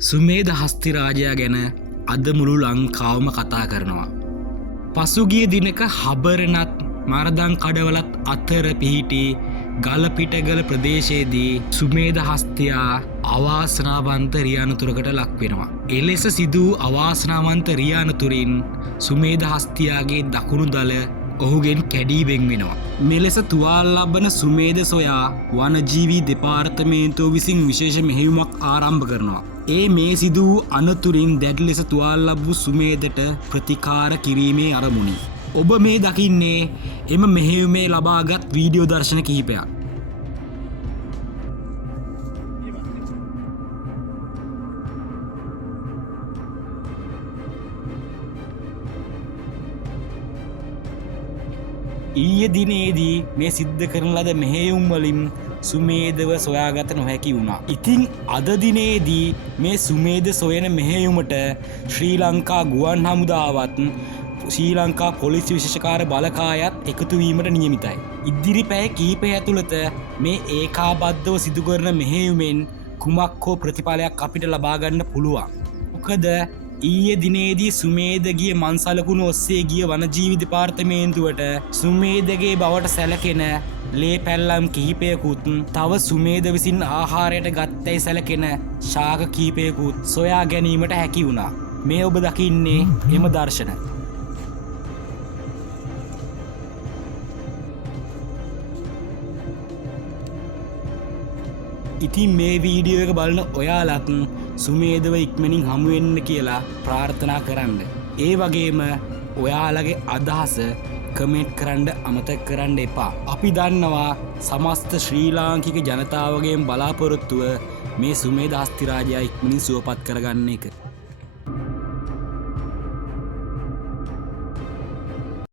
සුමේධ හස්ති රාජයා ගැන අද මුළු ලංකාවම කතා කරනවා. පසුගිය දිනක හබරනත් මරදං කඩවලත් අතර පිහිටි ගලපිටගල ප්‍රදේශයේදී සුමේධ හස්තියා අවාසනාවන්ත රියානතුරකට ලක්වෙනවා. එලෙස සිදූ අවාසනාවන්ත රියානතුරින් සුමේධ හස්තියාගේ දකුණු දල ඔහුගෙන් කැඩී බෙන් වෙනවා. මෙලෙස තුවාල් ලබන සුමේධ සොයා වනජීවී දෙපාර්තමේන්තුව විසින් විශේෂ මෙහෙයුමක් ආරම්භ කරනවා. මේ සිදූ අනතුරින් දැඩි ලෙස තුවාල් ලබ්වූ සුමේධට ප්‍රතිකාර කිරීමේ අරමුණි. ඔබ මේ දකින්නේ එම මෙහෙයුමේ ලබාගත් වීඩියෝ දර්ශන කිහිපයක්. ඊයේ දිනේදී මේ සිද්ධ කරන ලද මෙහෙයුම් වලින් සුමේධව සොයාගත නොහැකි වුණා. ඉතින් අද දිනේදී මේ සුමේධ සොයන මෙහෙයුමට ශ්‍රී ලංකා ගුවන් හමුදාවත් ශ්‍රී ලංකා පොලිස් විශේෂකාර බලකායත් එකතු වීමට නියමිතයි. ඉදිරි පැය කීපය ඇතුළත මේ ඒකාබද්ධව සිදු කරන මෙහෙයුමෙන් කුමක් හෝ ප්‍රතිඵලයක් අපිට ලබා ගන්න පුළුවන්. මොකද ඊයේ දිනේදී සුමේධගේ මන්සලකුණු ඔස්සේ ගිය වනජීවි දෙපාර්තමේන්තුවට සුමේධගේ බවට සැලකෙන ලේ පැල්ලම් කිහිපයකුත් තව සුමේධ විසින් ආහාරයට ගත්තැයි සැලකෙන ශාක කීපයකුත් සොයා ගැනීමට හැකි වුණා. මේ ඔබ දකින්නේ එම දර්ශන. ඉතින් මේ වීඩියෝ එක බලන ඔයාලත් සුමේධව ඉක්මනින් හමුවෙන්න කියලා ප්‍රාර්ථනා කරන්න. ඒ වගේම ඔයාලගේ අදහස කමෙන්ට් කරන්න අමතක කරන්න එපා. අපි දන්නවා සමස්ත ශ්‍රී ලාංකික ජනතාවගේ බලාපොරොත්තුව මේ සුමේධ හස්ති රාජයා ඉක්මනින් සුවපත් කරගන්න එක.